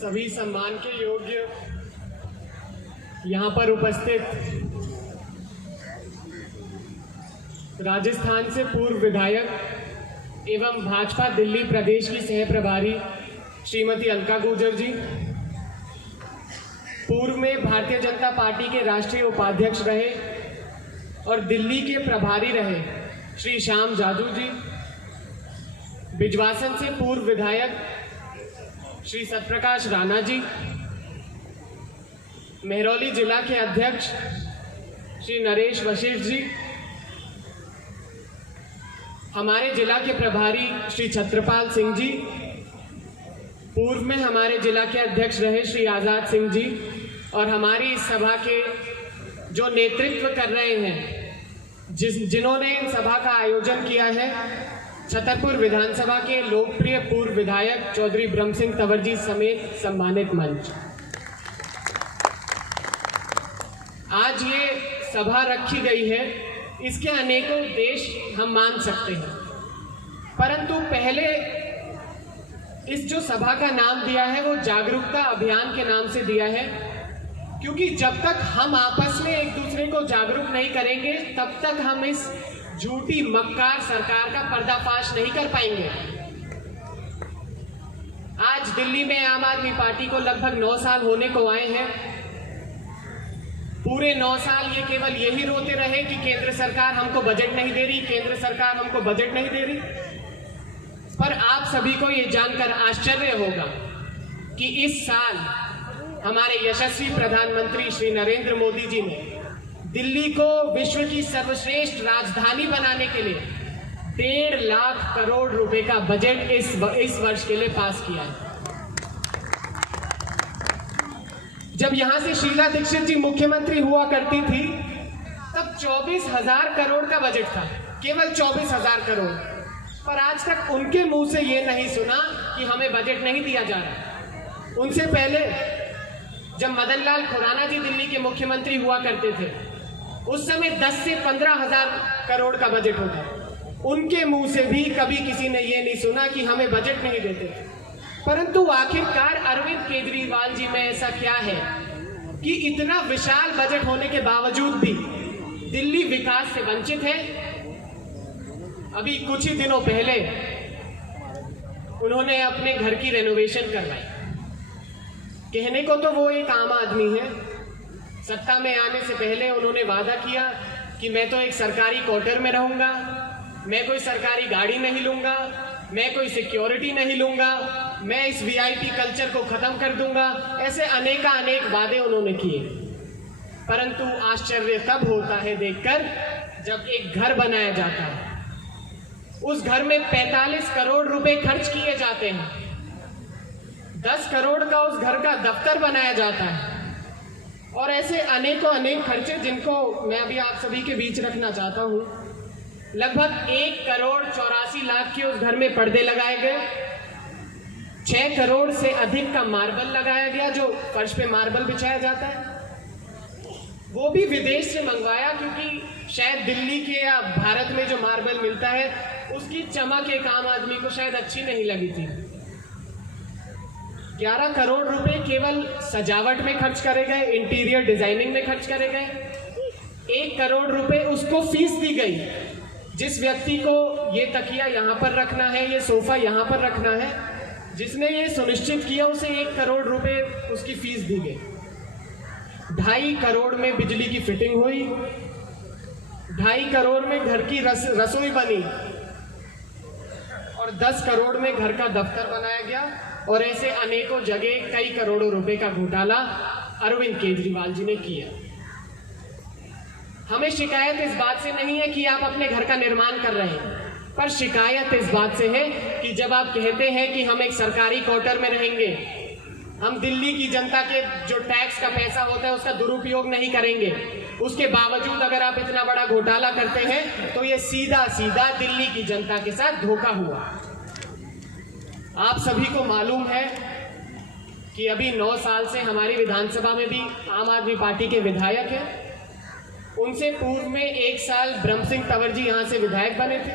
सभी सम्मान के योग्य यहाँ पर उपस्थित राजस्थान से पूर्व विधायक एवं भाजपा दिल्ली प्रदेश की सह प्रभारी श्रीमती अलका गुर्जर जी, पूर्व में भारतीय जनता पार्टी के राष्ट्रीय उपाध्यक्ष रहे और दिल्ली के प्रभारी रहे श्री श्याम जाजू जी, बिजवासन से पूर्व विधायक श्री सत्यप्रकाश राणा जी, मेहरौली जिला के अध्यक्ष श्री नरेश वशिष्ठ जी, हमारे जिला के प्रभारी श्री छत्रपाल सिंह जी, पूर्व में हमारे जिला के अध्यक्ष रहे श्री आज़ाद सिंह जी, और हमारी इस सभा के जो नेतृत्व कर रहे हैं, जिन्होंने इन सभा का आयोजन किया है, छतरपुर विधानसभा के लोकप्रिय पूर्व विधायक चौधरी ब्रह्म सिंह तंवर जी समेत सम्मानित मंच। आज ये सभा रखी गई है, इसके अनेकों उद्देश्य हम मान सकते हैं, परंतु पहले इस जो सभा का नाम दिया है वो जागरूकता अभियान के नाम से दिया है, क्योंकि जब तक हम आपस में एक दूसरे को जागरूक नहीं करेंगे तब तक हम इस झूठी मक्कार सरकार का पर्दाफाश नहीं कर पाएंगे। आज दिल्ली में आम आदमी पार्टी को लगभग 9 साल होने को आए हैं। पूरे 9 साल ये केवल यही रोते रहे कि केंद्र सरकार हमको बजट नहीं दे रही, केंद्र सरकार हमको बजट नहीं दे रही। पर आप सभी को ये जानकर आश्चर्य होगा कि इस साल हमारे यशस्वी प्रधानमंत्री श्री नरेंद्र मोदी जी ने दिल्ली को विश्व की सर्वश्रेष्ठ राजधानी बनाने के लिए 1.5 लाख करोड़ रुपए का बजट इस वर्ष के लिए पास किया है। जब यहां से शीला दीक्षित जी मुख्यमंत्री हुआ करती थी तब 24,000 करोड़ का बजट था, केवल 24,000 करोड़। पर आज तक उनके मुंह से ये नहीं सुना कि हमें बजट नहीं दिया जा रहा। उनसे पहले जब मदन लाल खुराना जी दिल्ली के मुख्यमंत्री हुआ करते थे, उस समय 10 से 15,000 करोड़ का बजट होता। उनके मुंह से भी कभी किसी ने ये नहीं सुना कि हमें बजट नहीं देते थे। परंतु आखिरकार अरविंद केजरीवाल जी में ऐसा क्या है कि इतना विशाल बजट होने के बावजूद भी दिल्ली विकास से वंचित है। अभी कुछ ही दिनों पहले उन्होंने अपने घर की रेनोवेशन करवाई। कहने को तो वो एक आम आदमी है, सत्ता में आने से पहले उन्होंने वादा किया कि मैं तो एक सरकारी क्वार्टर में रहूंगा, मैं कोई सरकारी गाड़ी नहीं लूंगा, मैं कोई सिक्योरिटी नहीं लूंगा, मैं इस वीआईपी कल्चर को खत्म कर दूंगा। ऐसे अनेक वादे उन्होंने किए। परंतु आश्चर्य तब होता है देखकर जब एक घर बनाया जाता है, उस घर में 45 करोड़ रुपए खर्च किए जाते हैं, 10 करोड़ का उस घर का दफ्तर बनाया जाता है, और ऐसे अनेक खर्चे जिनको मैं अभी आप सभी के बीच रखना चाहता हूं। लगभग 1 करोड़ 84 लाख के उस घर में पर्दे लगाए गए, 6 करोड़ से अधिक का मार्बल लगाया गया, जो फर्श पे मार्बल बिछाया जाता है, वो भी विदेश से मंगवाया, क्योंकि शायद दिल्ली के या भारत में जो मार्बल मिलता है उसकी चमक एक आम आदमी को शायद अच्छी नहीं लगी थी। 11 करोड़ रुपए केवल सजावट में खर्च करे गए, इंटीरियर डिजाइनिंग में खर्च करे गए। 1 करोड़ रुपए उसको फीस दी गई, जिस व्यक्ति को ये तकिया यहाँ पर रखना है, ये सोफा यहाँ पर रखना है, जिसने ये सुनिश्चित किया उसे 1 करोड़ रुपए उसकी फीस दी गई। 2.5 करोड़ में बिजली की फिटिंग हुई, 2.5 करोड़ में घर की रसोई बनी, और 10 करोड़ में घर का दफ्तर बनाया गया। और ऐसे अनेकों जगह कई करोड़ों रुपए का घोटाला अरविंद केजरीवाल जी ने किया। हमें शिकायत इस बात से नहीं है कि आप अपने घर का निर्माण कर रहे हैं, पर शिकायत इस बात से है कि जब आप कहते हैं कि हम एक सरकारी क्वार्टर में रहेंगे, हम दिल्ली की जनता के जो टैक्स का पैसा होता है उसका दुरुपयोग नहीं करेंगे, उसके बावजूद अगर आप इतना बड़ा घोटाला करते हैं तो ये सीधा दिल्ली की जनता के साथ धोखा हुआ। आप सभी को मालूम है कि अभी 9 साल से हमारी विधानसभा में भी आम आदमी पार्टी के विधायक हैं। उनसे पूर्व में 1 साल ब्रह्म सिंह तंवर जी यहाँ से विधायक बने थे।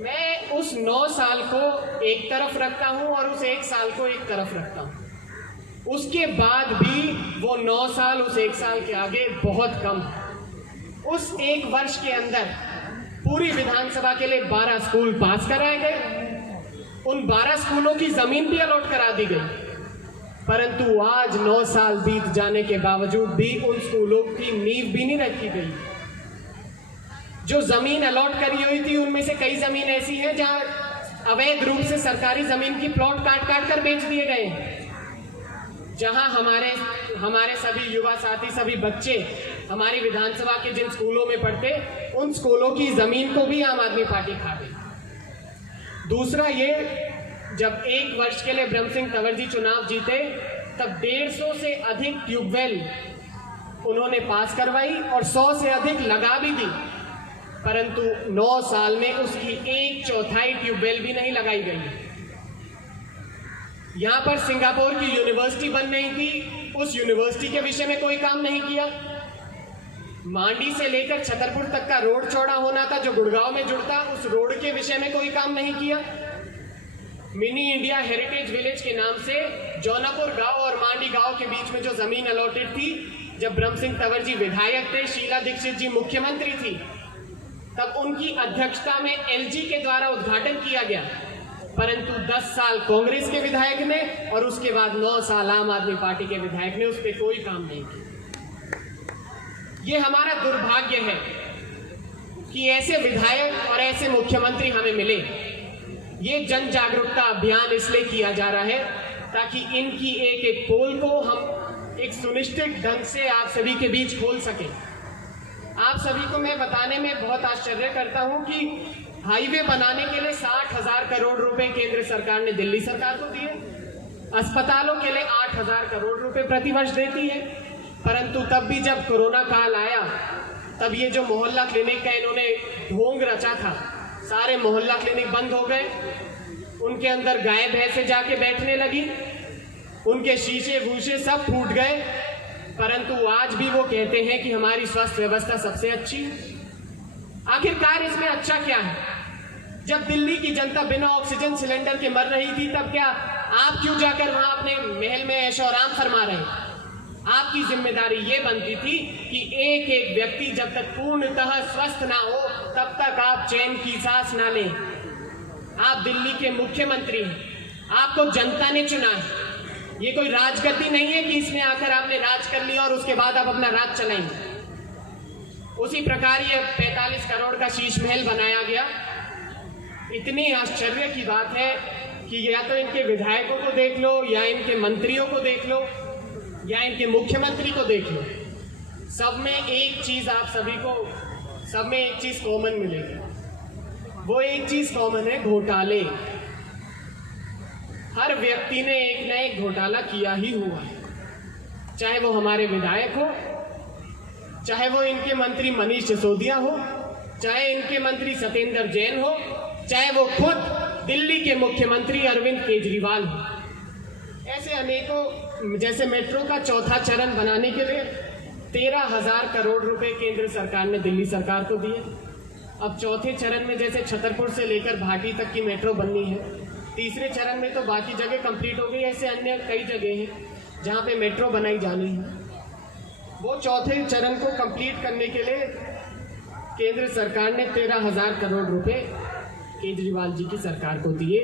मैं उस 9 साल को एक तरफ रखता हूँ और उस 1 साल को एक तरफ रखता हूँ। उसके बाद भी वो 9 साल उस 1 साल के आगे बहुत कम है। उस 1 वर्ष के अंदर पूरी विधानसभा के लिए 12 स्कूल पास कराए गए, उन 12 स्कूलों की जमीन भी अलॉट करा दी गई, परंतु आज 9 साल बीत जाने के बावजूद भी उन स्कूलों की नींव भी नहीं रखी गई। जो जमीन अलॉट करी हुई थी उनमें से कई जमीन ऐसी है जहां अवैध रूप से सरकारी जमीन की प्लॉट काट काट कर बेच दिए गए, जहां हमारे सभी युवा साथी, सभी बच्चे हमारी विधानसभा के जिन स्कूलों में पढ़ते, उन स्कूलों की जमीन को भी आम आदमी पार्टी खा गई। दूसरा ये, जब 1 वर्ष के लिए ब्रह्म सिंह तंवर जी चुनाव जीते तब 150 से अधिक ट्यूबवेल उन्होंने पास करवाई और 100 से अधिक लगा भी दी, परंतु 9 साल में उसकी 1/4 ट्यूबवेल भी नहीं लगाई गई। यहां पर सिंगापुर की यूनिवर्सिटी बन रही थी, उस यूनिवर्सिटी के विषय में कोई काम नहीं किया। मांडी से लेकर छतरपुर तक का रोड चौड़ा होना था जो गुड़गांव में जुड़ता, उस रोड के विषय में कोई काम नहीं किया। मिनी इंडिया हेरिटेज विलेज के नाम से जौनापुर गांव और मांडी गांव के बीच में जो जमीन अलॉटेड थी, जब ब्रह्म सिंह तंवर जी विधायक थे, शीला दीक्षित जी मुख्यमंत्री थी, तब उनकी अध्यक्षता में एलजी के द्वारा उद्घाटन किया गया, परंतु 10 साल कांग्रेस के विधायक ने और उसके बाद 9 साल आम आदमी पार्टी के विधायक ने उस पर कोई काम नहीं किया। ये हमारा दुर्भाग्य है कि ऐसे विधायक और ऐसे मुख्यमंत्री हमें मिले। ये जन जागरूकता अभियान इसलिए किया जा रहा है ताकि इनकी एक एक पोल को हम एक सुनिश्चित ढंग से आप सभी के बीच खोल सकें। आप सभी को मैं बताने में बहुत आश्चर्य करता हूं कि हाईवे बनाने के लिए 60,000 करोड़ रुपए केंद्र सरकार ने दिल्ली सरकार को दिए, अस्पतालों के लिए 8,000 करोड़ रुपए प्रतिवर्ष देती है, परंतु तब भी जब कोरोना काल आया तब ये जो मोहल्ला क्लिनिक का इन्होंने ढोंग रचा था, सारे मोहल्ला क्लिनिक बंद हो गए, उनके अंदर गाय भैंसे जाके बैठने लगी, उनके शीशे भूसे सब फूट गए, परंतु आज भी वो कहते हैं कि हमारी स्वास्थ्य व्यवस्था सबसे अच्छी। आखिरकार इसमें अच्छा क्या है? जब दिल्ली की जनता बिना ऑक्सीजन सिलेंडर के मर रही थी तब क्या आप क्यों जाकर वहां अपने महल में ऐशो आराम फरमा रहे हैं? आपकी जिम्मेदारी ये बनती थी कि एक एक व्यक्ति जब तक पूर्णतः स्वस्थ ना हो तब तक आप चैन की सांस ना लें। आप दिल्ली के मुख्यमंत्री हैं, आपको जनता ने चुना है। ये कोई राजगद्दी नहीं है कि इसमें आकर आपने राज कर लिया और उसके बाद आप अपना राज चलाएंगे। उसी प्रकार ये 45 करोड़ का शीश महल बनाया गया। इतनी आश्चर्य की बात है कि या तो इनके विधायकों को देख लो, या इनके मंत्रियों को देख लो, या इनके मुख्यमंत्री को देख लो, सब में एक चीज आप सभी को, सब में एक चीज कॉमन मिलेगी। वो एक चीज कॉमन है, घोटाले। हर व्यक्ति ने एक न एक घोटाला किया ही हुआ है, चाहे वो हमारे विधायक हो, चाहे वो इनके मंत्री मनीष सिसोदिया हो, चाहे इनके मंत्री सत्येंद्र जैन हो, चाहे वो खुद दिल्ली के मुख्यमंत्री अरविंद केजरीवाल हो। ऐसे अनेकों, जैसे मेट्रो का 4था चरण बनाने के लिए 13,000 करोड़ रुपए केंद्र सरकार ने दिल्ली सरकार को दिए। अब 4थे चरण में जैसे छतरपुर से लेकर भाटी तक की मेट्रो बननी है, 3रे चरण में तो बाकी जगह कंप्लीट हो गई। ऐसे अन्य कई जगह हैं जहां पे मेट्रो बनाई जानी है। वो 4थे चरण को कंप्लीट करने के लिए केंद्र सरकार ने 13,000 करोड़ रुपए केजरीवाल जी की सरकार को दिए।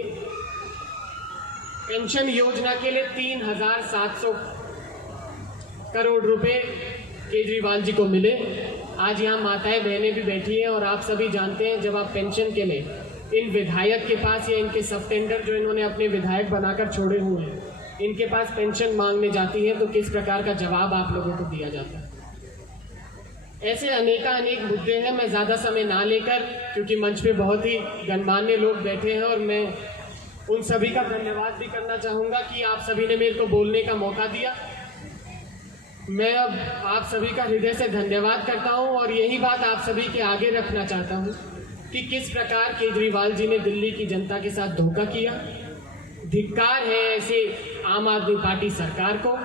पेंशन योजना के लिए 3,700 करोड़ रुपए केजरीवाल जी को मिले। आज यहाँ माताएं बहनें भी बैठी हैं और आप सभी जानते हैं, जब आप पेंशन के लिए इन विधायक के पास या इनके सब टेंडर जो इन्होंने अपने विधायक बनाकर छोड़े हुए हैं, इनके पास पेंशन मांगने जाती है तो किस प्रकार का जवाब आप लोगों को दिया जाता है। ऐसे अनेक मुद्दे हैं। मैं ज़्यादा समय ना लेकर, क्योंकि मंच पे बहुत ही गणमान्य लोग बैठे हैं और मैं उन सभी का धन्यवाद भी करना चाहूँगा कि आप सभी ने मेरे को बोलने का मौका दिया। मैं अब आप सभी का हृदय से धन्यवाद करता हूँ और यही बात आप सभी के आगे रखना चाहता हूँ कि किस प्रकार केजरीवाल जी ने दिल्ली की जनता के साथ धोखा किया। धिक्कार है ऐसे आम आदमी पार्टी सरकार को,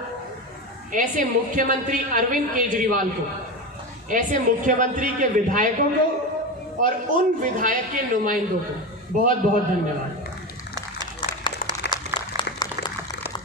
ऐसे मुख्यमंत्री अरविंद केजरीवाल को, ऐसे मुख्यमंत्री के विधायकों को और उन विधायक के नुमाइंदों को बहुत बहुत धन्यवाद।